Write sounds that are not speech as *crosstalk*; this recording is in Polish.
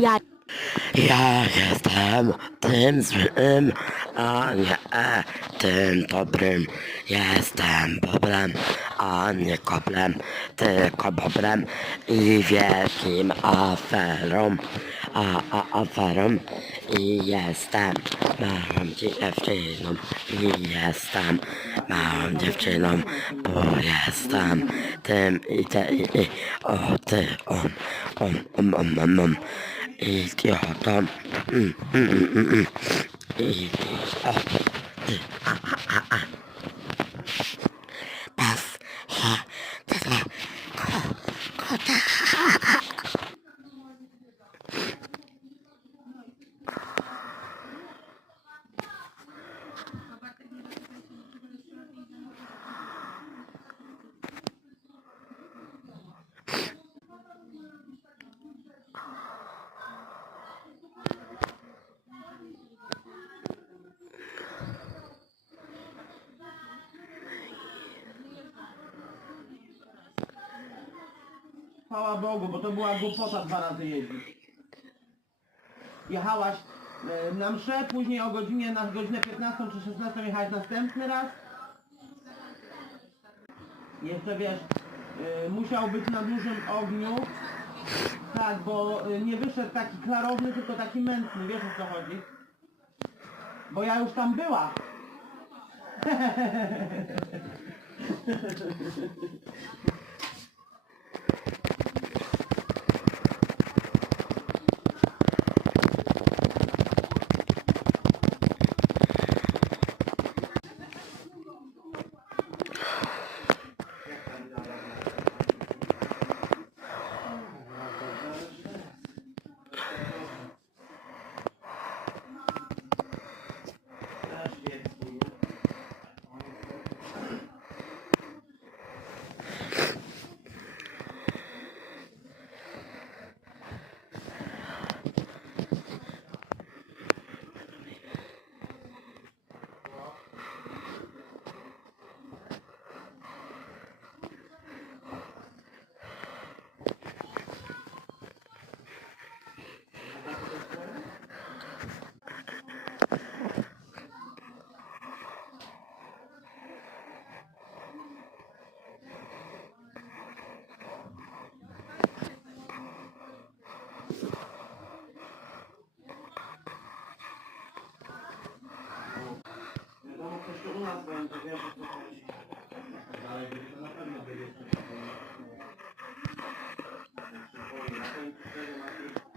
Ja Ja jestem tym złym, a nie e, tym dobrym. Jestem bobrem, a nie koblem, tylko bobrem i wielkim aferą. A, a aferą i jestem małą dziewczyną i jestem małą dziewczyną, bo jestem tym i te i, i o ty on on on on on, on. えー、じゃあ、た、うん、うん、うん、うん、うん。えー、あ、えー、あ、あ、あ、パス、へ、ただ、こ、こた。Chwała Bogu, bo to była głupota dwa razy jeździć. Jechałaś e, na mszę, później o godzinie, na godzinę 15 czy 16 jechałaś następny raz. Jeszcze wiesz, e, musiał być na dużym ogniu. Tak, bo e, nie wyszedł taki klarowny, tylko taki mętny, wiesz o co chodzi? Bo ja już tam była. *laughs* Todo?